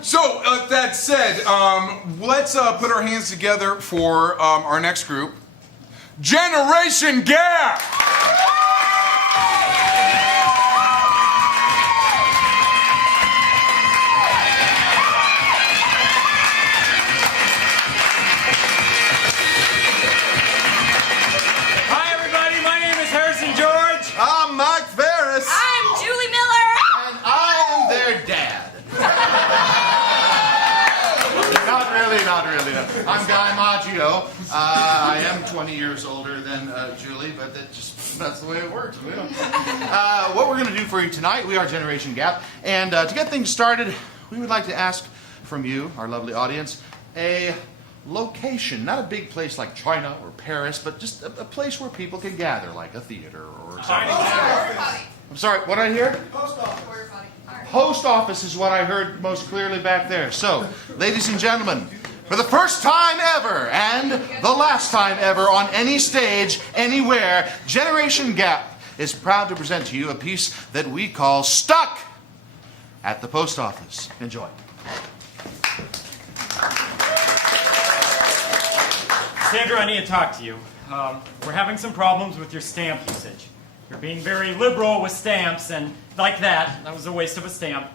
So, that said, let's put our hands together for our next group. Generation Gap! Hi, everybody. My name is Harris and George. I'm Mike Ferris. I'm Julie Miller. And I am their dad. Not really. I'm Guy Maggio. I am 20 years older than Julie, but that's the way it works. What we're going to do for you tonight, we are Generation Gap, and to get things started, we would like to ask from you, our lovely audience, a location, not a big place like China or Paris, but just a place where people can gather, like a theater or something. I'm sorry, what did I hear? Post office. Post office is what I heard most clearly back there. So, ladies and gentlemen, for the first time ever and the last time ever on any stage, anywhere, Generation Gap is proud to present to you a piece that we call Stuck at the Post Office. Enjoy. Sandra, I need to talk to you. We're having some problems with your stamp usage. You're being very liberal with stamps, and like that was a waste of a stamp.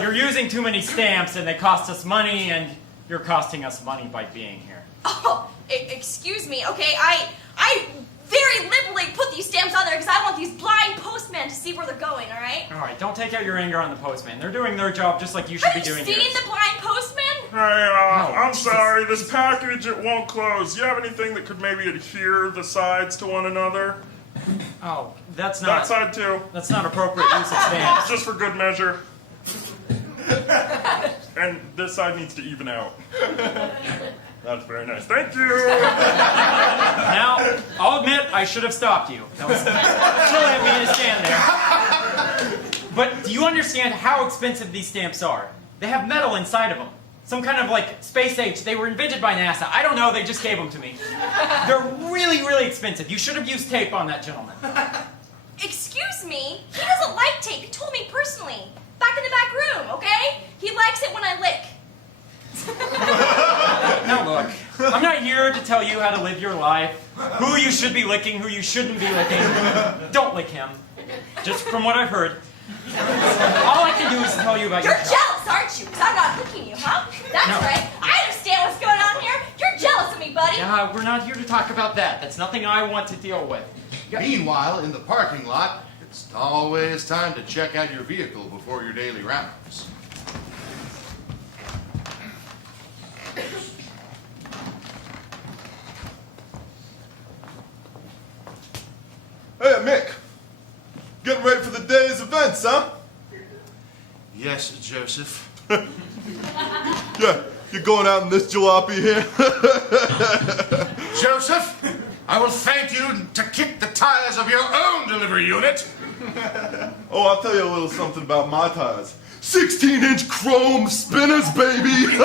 You're using too many stamps, and they cost us money, and you're costing us money by being here. Oh, excuse me, okay? I very liberally put these stamps on there because I want these blind postmen to see where they're going, all right? All right, don't take out your anger on the postman. They're doing their job just like you should be doing Have you seen yours. the blind postman? Hey, I'm sorry, this package, it won't close. Do you have anything that could maybe adhere the sides to one another? Oh, that's That not side too. that's not appropriate use of stamps. Just for good measure. And this side needs to even out. That's very nice. Thank you! Now, I'll admit I should have stopped you. That was silly of me to stand there. But do you understand how expensive these stamps are? They have metal inside of them. Some kind of like space age. They were invented by NASA. I don't know, they just gave them to me. They're really, really expensive. You should have used tape on that gentleman. Excuse me? He doesn't like tape. He told me personally. Back in the back room, okay? He likes it when I lick. Now look, I'm not here to tell you how to live your life, who you should be licking, who you shouldn't be licking. Don't lick him. Just from what I've heard. All I can do is tell you about You're your... jealous, aren't you? Because I'm not licking you, huh? That's No. right. I understand what's going on here. You're jealous of me, buddy. Yeah, we're not here to talk about that. That's nothing I want to deal with. Meanwhile, in the parking lot, it's always time to check out your vehicle before your daily rounds. Hey, Mick. Getting ready for the day's events, huh? Yes, Joseph. Yeah, you're going out in this jalopy here? Joseph, I will thank you to kick the tires of your own delivery unit. Oh, I'll tell you a little something about my tires. 16-inch chrome spinners, baby!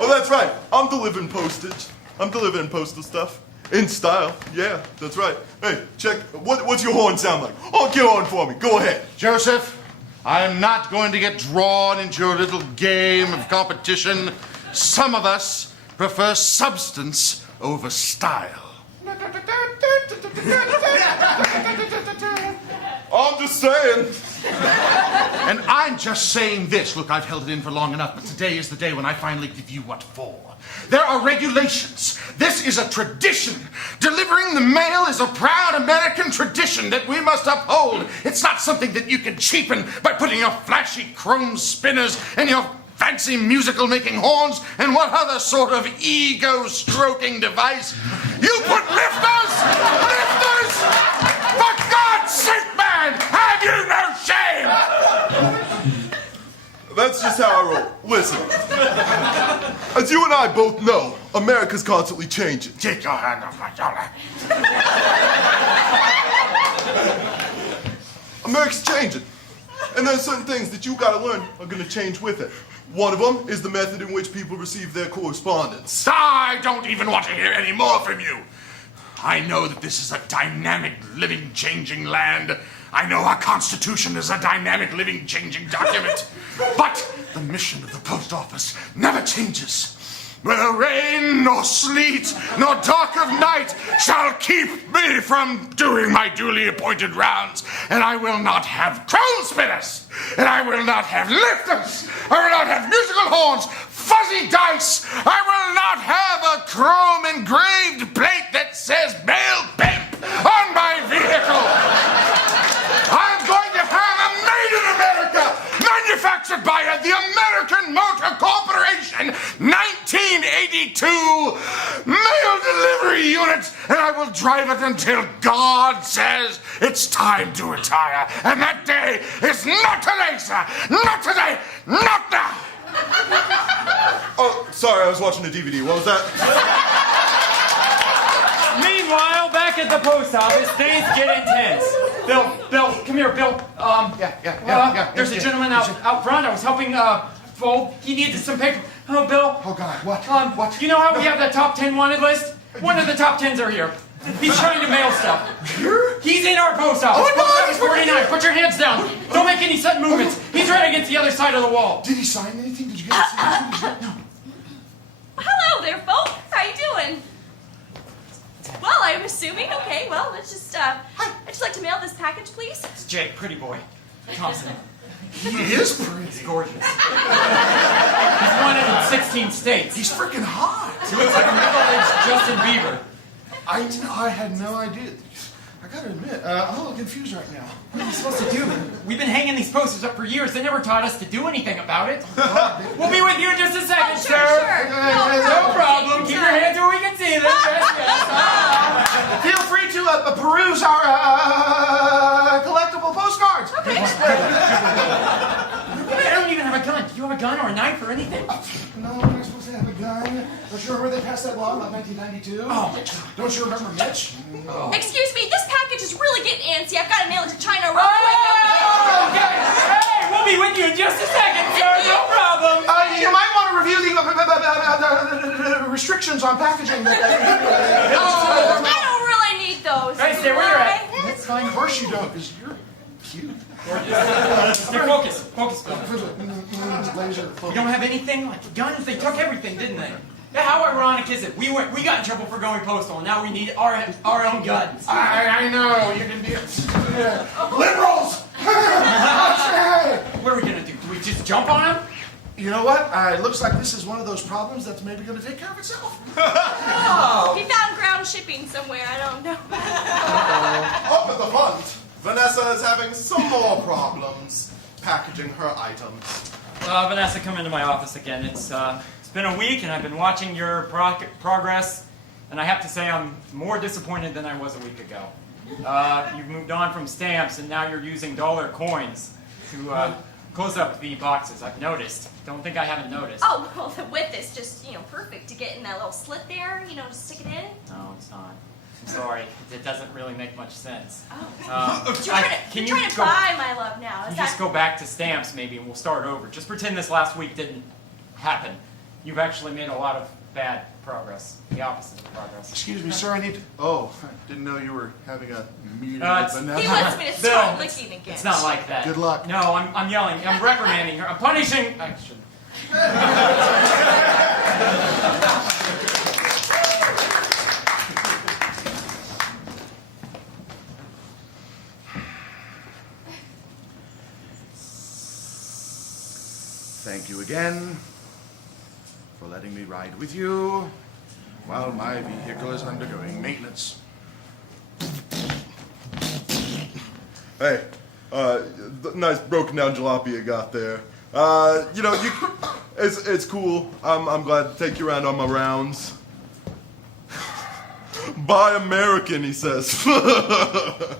Oh, that's right. I'm delivering postage. I'm delivering postal stuff. In style. Yeah, that's right. Hey, check. What's your horn sound like? Oh, get on for me. Go ahead. Joseph, I am not going to get drawn into your little game of competition. Some of us prefer substance over style. I'm just saying. And I'm just saying this. Look, I've held it in for long enough, but today is the day when I finally give you what for. There are regulations. This is a tradition. Delivering the mail is a proud American tradition that we must uphold. It's not something that you can cheapen by putting your flashy chrome spinners and your fancy musical-making horns and what other sort of ego-stroking device. You put lifters! Lifters! For God's sake, man! Have you no shame? That's just how I roll. Listen. As you and I both know, America's constantly changing. Take your hand off my shoulder. America's changing. And there's certain things that you gotta learn are gonna change with it. One of them is the method in which people receive their correspondence. I don't even want to hear any more from you. I know that this is a dynamic, living, changing land, I know our Constitution is a dynamic, living, changing document, but the mission of the post office never changes. Whether rain, nor sleet, nor dark of night shall keep me from doing my duly appointed rounds, and I will not have crown spinners, and I will not have lifters, I will not have musical horns, fuzzy dice, I will not have a chrome engraved plate that says male pimp on my vehicle. I'm going to have a Made in America, manufactured by the American Motor Corporation, 1982 mail delivery unit, and I will drive it until God says it's time to retire. And that day is not today, sir. Not today. Not now. Oh, sorry, I was watching a DVD. What was that? Meanwhile, back at the post office, things get intense. Bill, come here, Bill. Yeah. There's a gentleman out front. I was helping fold. He needed some paper. Oh, Bill. Oh, God, what? What? You know how we have that top 10 wanted list? One of the top 10s are here. He's trying to mail stuff. Here? He's in our post office. Oh, no, Post office 49. Put your hands down. Don't make any sudden movements. He's right against the other side of the wall. Did he sign anything? Did you get a signature? No. Hello there, folks. How you doing? Well, I'm assuming. Okay, well, let's just, I'd just like to mail this package, please. It's Jake, pretty boy. Thompson. He is pretty. He's gorgeous. He's wanted in 16 states. He's freaking hot. He looks like a middle-aged Justin Bieber. I had no idea. I gotta admit, I'm a little confused right now. What are you supposed to do? We've been hanging these posters up for years. They never taught us to do anything about it. We'll be with you in just a second, Sure. sir. No problem. Keep your Anytime. hands where we can see them. Yes. Feel free to peruse our collectible postcards. Okay. I don't even have a gun. Do you have a gun or a knife or anything? No, I'm not supposed to have a gun. Don't you remember they passed that law in like 1992? Oh, my God. Don't you remember Mitch? Oh. Excuse me, this package is really getting antsy. I've got to mail it to China real Oh, quick. okay. Hey, we'll be with you in just a second, sir. No problem. You might want to review the restrictions on packaging. I don't really need those. Hey, stay where you're at. That's fine. Of course you don't, because you're cute. Here, focus, Bill. Laser You focus. don't have anything like guns? They took everything, didn't they? Yeah, how ironic is it? We got in trouble for going postal, and now we need our own guns. I know. You can be liberals. What are we gonna do? Do we just jump on them? You know what? It looks like this is one of those problems that's maybe going to take care of itself. He found ground shipping somewhere. I don't know. Up at the front, Vanessa is having some more problems packaging her items. Vanessa, come into my office again. It's been a week, and I've been watching your progress, and I have to say I'm more disappointed than I was a week ago. You've moved on from stamps, and now you're using dollar coins to close up the boxes. I've noticed. Don't think I haven't noticed. Oh, well, the width is just, perfect to get in that little slit there, to stick it in. No, it's not. I'm sorry. It doesn't really make much sense. Oh. You're trying to buy my love now. Can Is you just that... go back to stamps maybe, and we'll start over. Just pretend this last week didn't happen. You've actually made a lot of bad progress. The opposite of progress. Excuse me, sir. I need to... Oh, I didn't know you were having a meeting with it's- Vanessa. He wants me to start licking again. It's not like that. Good luck. No, I'm yelling. I'm reprimanding her. I'm punishing. I shouldn't. Thank you again for letting me ride with you while my vehicle is undergoing maintenance. Hey, nice broken down jalopy you got there. It's cool. I'm glad to take you around on my rounds. Buy American, he says. Go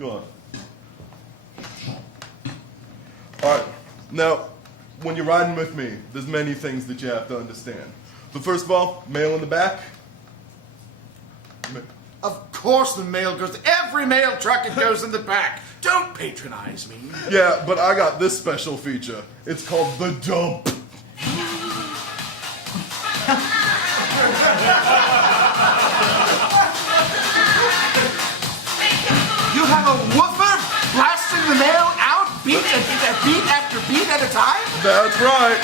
on. All right. Now, when you're riding with me, there's many things that you have to understand. So first of all, mail in the back. Of course the mail goes... Every mail truck, it goes in the back. Don't patronize me. Yeah, but I got this special feature. It's called the dump. You have a beat after beat at a time? That's right.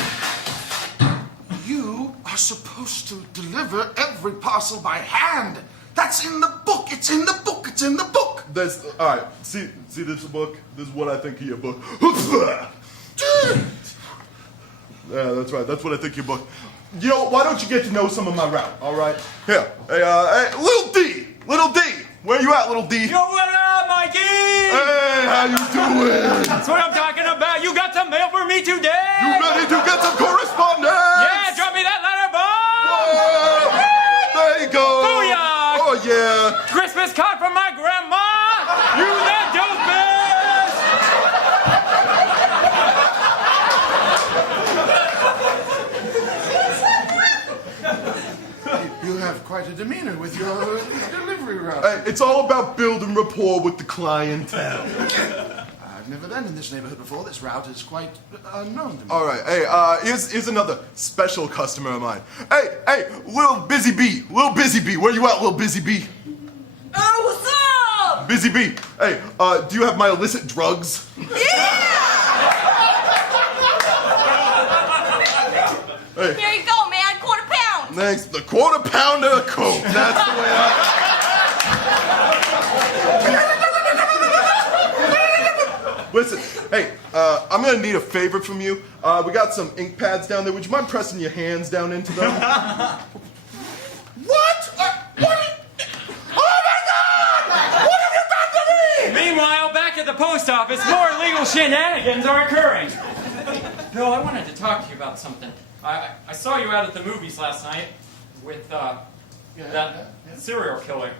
You are supposed to deliver every parcel by hand. That's in the book. It's in the book. It's in the book. That's all right. See this book? This is what I think of your book. Yeah, that's right. That's what I think of your book. You know, why don't you get to know some of my route? All right. Here, hey, little D, where you at, little D? Yo, what up, Mikey? Hey, how you doing? That's what I'm talking about. You got some mail for me today? You ready to get some correspondence? Yeah, drop me that letter bomb. There you go. Booyah! Oh yeah. Christmas card from my grandma. You that dopest. You have quite a demeanor with your delivery route. Hey, it's all about building rapport with the clientele. I've never been in this neighborhood before. This route is quite unknown to me. All right. Hey, here's another special customer of mine. Hey, little busy bee, where you at, little busy bee? Oh, what's up? Busy bee. Hey, do you have my illicit drugs? Hey. Here you go, man. Quarter pound. Thanks. The quarter pounder of coke. That's the way Listen, hey, I'm gonna need a favor from you. We got some ink pads down there. Would you mind pressing your hands down into them? What? Oh my God! What have you done to me? Meanwhile, back at the post office, more illegal shenanigans are occurring. Bill, I wanted to talk to you about something. I saw you out at the movies last night with that serial killer.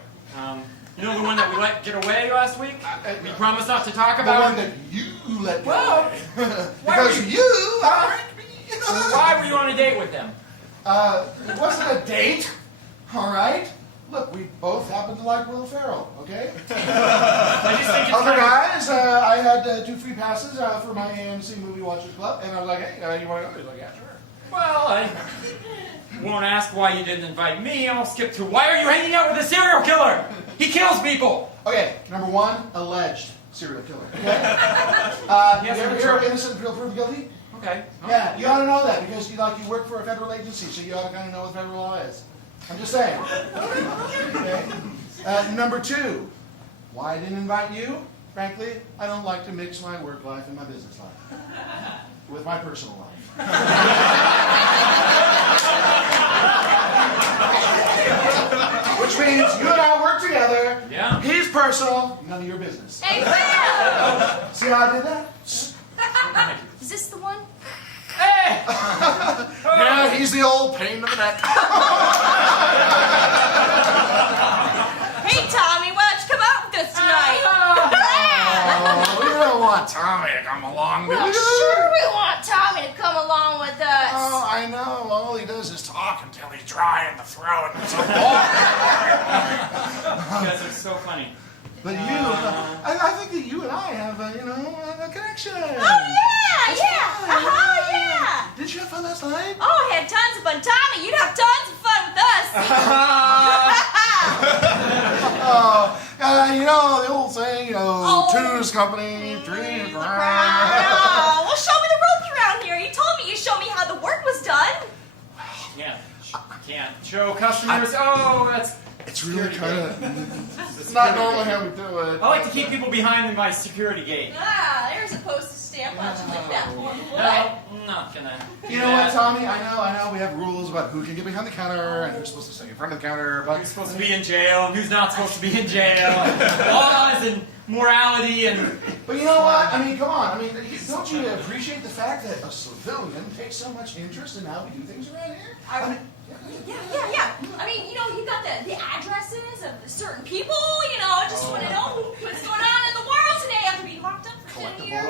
You know the one that we let get away last week? We promised not to talk The about one it. that you let go Well, away. why were Because you aren't me. Why were you on a date with them? It wasn't a date, all right? Look, we both happen to like Will Ferrell, okay? I just think it's Other kind of... guys, I had 2 free passes for my AMC Movie Watchers Club, and I was like, hey, you want to go? He's like, yeah, sure. Well, I won't ask why you didn't invite me. I'll skip to why are you hanging out with a serial killer? He kills people. Okay, number 1, alleged serial killer. Okay? You ever hear of innocent until proven guilty? Okay. Yeah, you ought to know that because you work for a federal agency, so you ought to kind of know what federal law is. I'm just saying. Okay. Number 2, why I didn't invite you? Frankly, I don't like to mix my work life and my business life with my personal life. Which means you and I work together. Yeah. He's personal, none of your business. Hey, Will! See how I did that? Is this the one? Hey! Yeah, he's the old pain in the neck. Hey, Tommy, why don't you come out with us tonight? Oh, we don't want Tommy to come along, do Well, we? sure we want Tommy to come along with us. Oh, I know. All he does is talk until he's dry in the throat. And so You guys are so funny. But I think that you and I have a connection. Oh, yeah. Yeah. Did you have fun last night? Oh, I had tons of fun. Tommy, you'd have tons of fun with us. The old saying, two's company, three's Oh, well, show me the ropes around here. You told me you showed me how the work was done. Can't show customers. That's... It's really kind of... It's not normally how we do it. I like to keep people behind my security gate. There's a postage stamp. Why don't you lick that for me, boy? No, I'm not gonna. You know what, Tommy? I know we have rules about who can get behind the counter and who's supposed to stay in front of the counter, but... Who's supposed to be in jail and who's not supposed to be in jail. Laws and morality and... But you know what? I mean, come on. I mean, don't you appreciate the fact that a civilian takes so much interest in how we do things around here? I mean... Yeah. I mean, you got the addresses of certain people, I just want to know what's going on in the world today after being locked up for 10 years.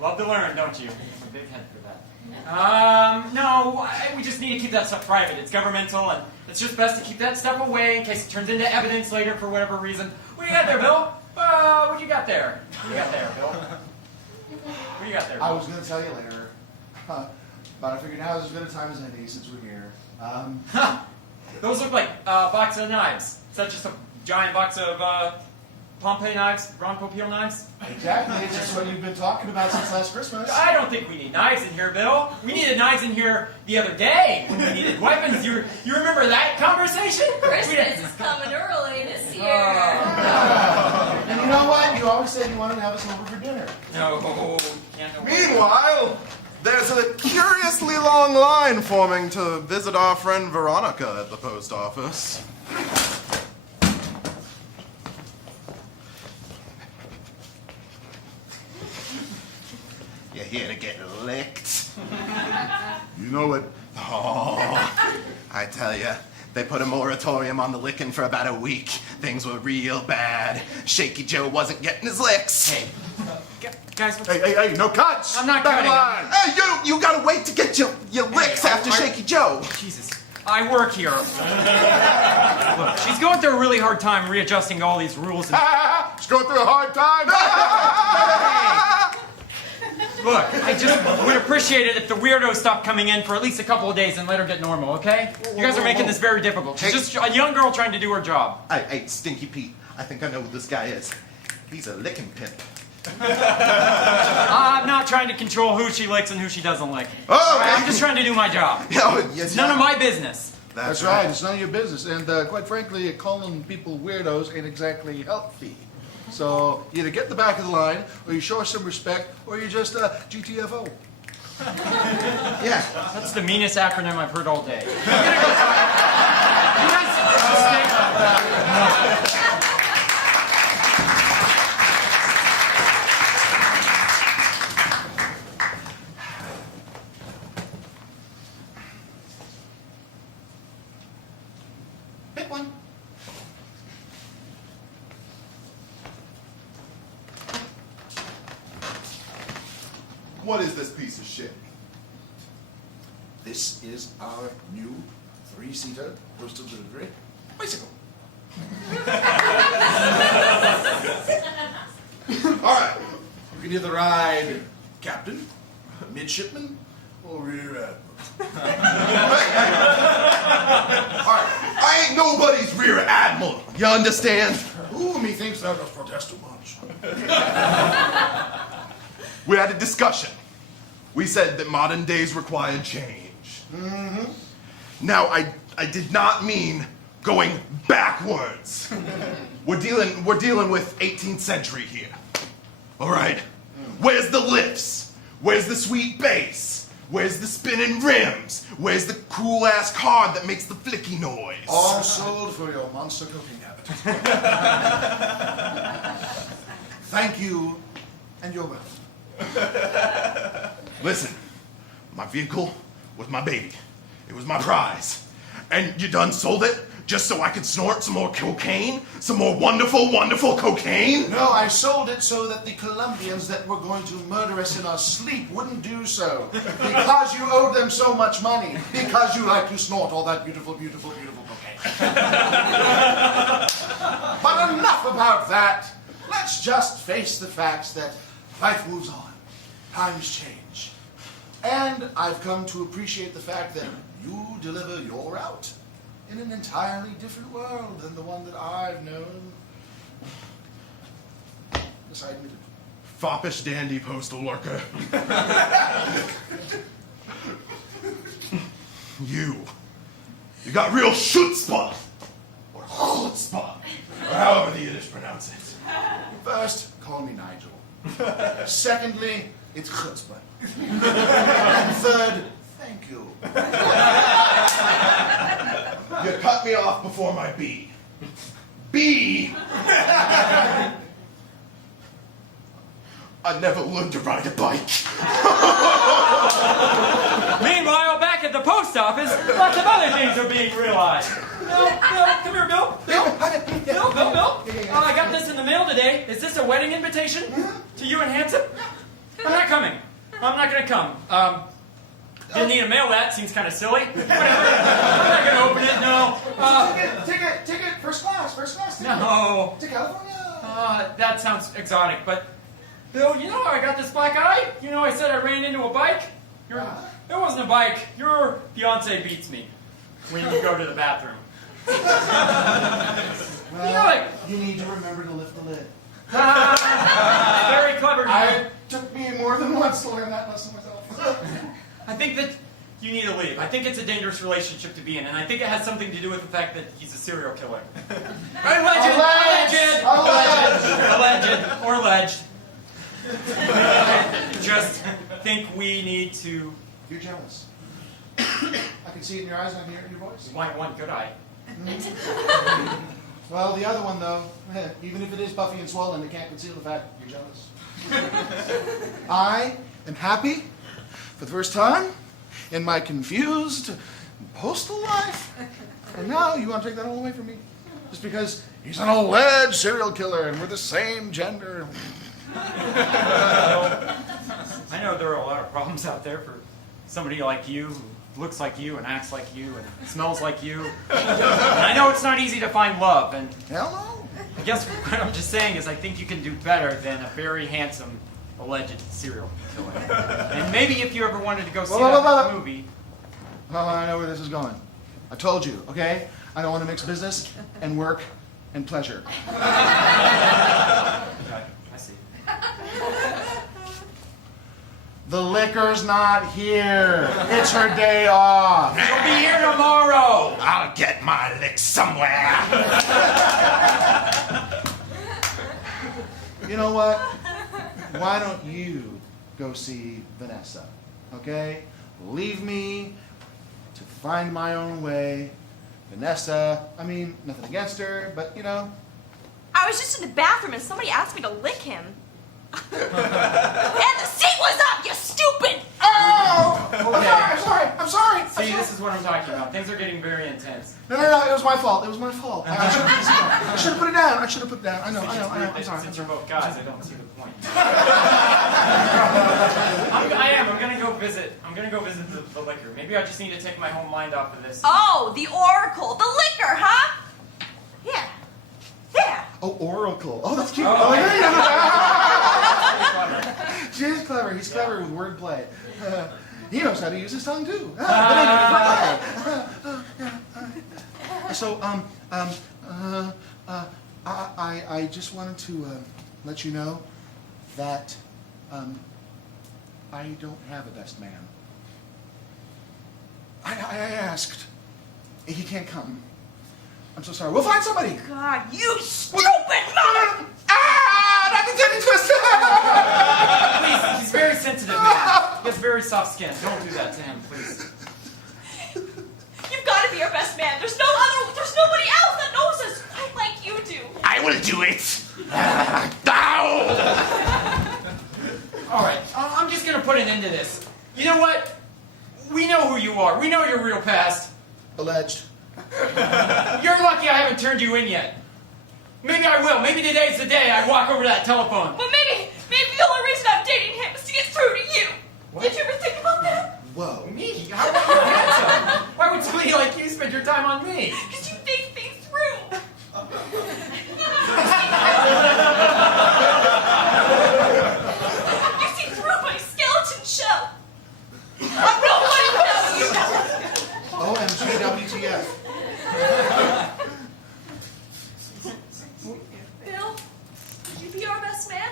Love to learn, don't you? I'm a big head for that. No, we just need to keep that stuff private. It's governmental, and it's just best to keep that stuff away in case it turns into evidence later for whatever reason. What do you got there, Bill? What do you got there? What do you got there, Bill? What do you got there, Bill? I was going to tell you later, but I figured now is as good a time as any since we're here. Those look like a box of knives. Is that just a giant box of Pompeii knives? Ron Popeil knives? Exactly. It's just what you've been talking about since last Christmas. I don't think we need knives in here, Bill. We needed knives in here the other day when we needed weapons. You remember that conversation? Christmas is coming early this year. And you know what? You always said you wanted to have us over for dinner. No, can't. Meanwhile, there's a curiously long line forming to visit our friend Veronica at the post office. You're here to get licked. You know it. Oh, I tell you, they put a moratorium on the licking for about a week. Things were real bad. Shaky Joe wasn't getting his licks. Hey, guys, Hey, no cuts! I'm not Back cutting. line. Hey, you gotta wait to get your licks after Shaky Joe. Jesus, I work here. Look, she's going through a really hard time readjusting all these rules. And... She's going through a hard time. Look, I just would appreciate it if the weirdos stopped coming in for at least a couple of days and let her get normal, okay? You guys are making this very difficult. She's just a young girl trying to do her job. Hey, Stinky Pete, I think I know who this guy is. He's a licking pimp. I'm not trying to control who she licks and who she doesn't lick. Oh, I'm just trying to do my job. Oh, yes, It's none of my business. That's right. It's none of your business. And quite frankly, calling people weirdos ain't exactly healthy. So you either get in the back of the line, or you show us some respect, or you just GTFO. Yeah. That's the meanest acronym I've heard all day. I'm gonna go try. You guys stay. Pick one. What is this piece of shit? This is our new 3-seater postal delivery bicycle. All right. You can either ride captain, midshipman, or rear admiral. All right, I ain't nobody's rear admiral. You understand? Ooh, methinks thou dost protest too much. We had a discussion. We said that modern days required change. Mm-hmm. Now, I did not mean going backwards. We're dealing with 18th century here. All right? Where's the lifts? Where's the sweet bass? Where's the spinning rims? Where's the cool-ass car that makes the flicky noise? All sold for your monster cooking habit. Thank you, and you're welcome. Listen, my vehicle was my baby. It was my prize. And you done sold it just so I could snort some more cocaine? Some more wonderful, wonderful cocaine? No, I sold it so that the Colombians that were going to murder us in our sleep wouldn't do so. Because you owed them so much money. Because you like to snort all that beautiful, beautiful, beautiful cocaine. But enough about that. Let's just face the facts that life moves on. Times change. And I've come to appreciate the fact that you deliver your route in an entirely different world than the one that I've known. Yes, I admit it. Foppish dandy postal worker. You got real CHUTZ-pah. Or CHUTZ-pah. Or however the Yiddish pronounce it. First, call me Nigel. Secondly, it's CHUTZ-pah. And third, thank you. You cut me off before my B. B! I never learned to ride a bike. Meanwhile, back at the post office, lots of other things are being realized. Bill, come here, Bill. Bill. I got this in the mail today. Is this a wedding invitation to you and Hanson? I'm not coming. I'm not going to come. Didn't need to mail that. Seems kind of silly. Whatever. I'm not going to open it. No. Ticket, first class. No. To California. That sounds exotic, but Bill, you know how I got this black eye? You know I said I ran into a bike? It wasn't a bike. Your fiance beats me when you go to the bathroom. Well, you need to remember to lift the lid. Very clever. It took me more than once to learn that lesson myself. I think that you need to leave. I think it's a dangerous relationship to be in, and I think it has something to do with the fact that he's a serial killer. Alleged. Just think we need to. You're jealous. I can see it in your eyes and I can hear it in your voice. Why one good eye? Well, the other one, though, even if it is puffy and swollen, it can't conceal the fact you're jealous. I am happy for the first time in my confused postal life. And now you want to take that all away from me? Just because he's an alleged serial killer and we're the same gender. I know there are a lot of problems out there for somebody like you who looks like you and acts like you and smells like you. And I know it's not easy to find love, and Hell no. I guess what I'm just saying is I think you can do better than a very handsome alleged serial killer. And maybe if you ever wanted to go see that movie. Oh, I know where this is going. I told you, okay? I don't want to mix business and work and pleasure. Okay, I see. The liquor's not here. It's her day off. She'll be here tomorrow. I'll get my lick somewhere. You know what? Why don't you go see Vanessa, okay? Leave me to find my own way. Vanessa, I mean, nothing against her, but you know. I was just in the bathroom and somebody asked me to lick him. And the seat was up, you stupid! Oh! I'm sorry. See, this is what I'm talking about. Things are getting very intense. No, it was my fault. I should have put it down. I know. I'm sorry. Since you're both guys, I don't see the point. I'm gonna go visit the liquor. Maybe I just need to take my whole mind off of this. Oh, the oracle, the liquor, huh? Yeah. Oh, Oracle. Oh, that's cute. Oh, She is clever. He's clever with wordplay. He knows how to use his tongue too. So, I just wanted to let you know that I don't have a best man. I asked. He can't come. I'm so sorry. We'll find somebody. God, you stupid mother! Not the titty twister! Please, he's very sensitive, man. He has very soft skin. Don't do that to him, please. You've got to be our best man. There's nobody else that knows us quite like you do. I will do it. All right, I'm just gonna put an end to this. You know what? We know who you are. We know your real past. Alleged. You're lucky I haven't turned you in yet. Maybe I will. Maybe today's the day I walk over that telephone. But maybe the only reason I'm dating him is to get through to you. What? Did you ever think about that? Whoa. Me? How are you handsome? Why would somebody like you spend your time on me? Because you think things through. You see through my skeleton shell. Nobody knows. OMG, WTF. Bill, would you be our best man?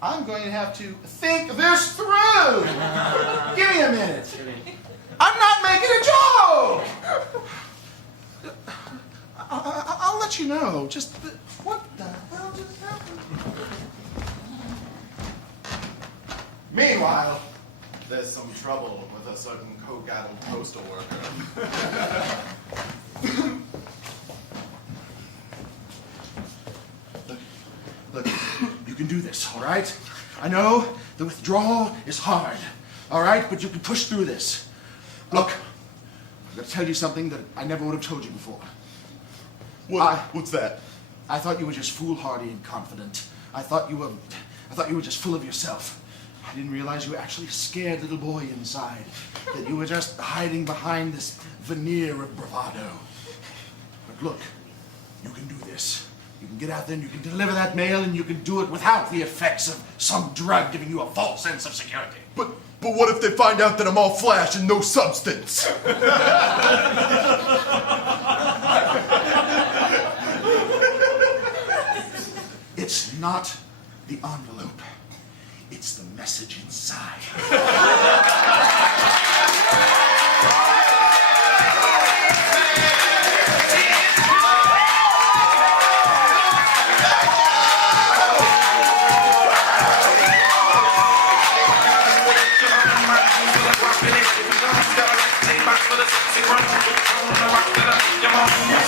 I'm going to have to think this through. Give me a minute. I'm not making a joke. I'll let you know. Just what the hell just happened? Meanwhile, there's some trouble with a certain coke-addled postal worker. Look, you can do this, all right? I know the withdrawal is hard, all right? But you can push through this. Look, I'm going to tell you something that I never would have told you before. What's that? I thought you were just foolhardy and confident. I thought you were just full of yourself. I didn't realize you were actually a scared little boy inside. That you were just hiding behind this veneer of bravado. But look, you can do this. You can get out there and you can deliver that mail and you can do it without the effects of some drug giving you a false sense of security. But But what if they find out that I'm all flash and no substance? It's not the envelope. It's the message inside. Come on.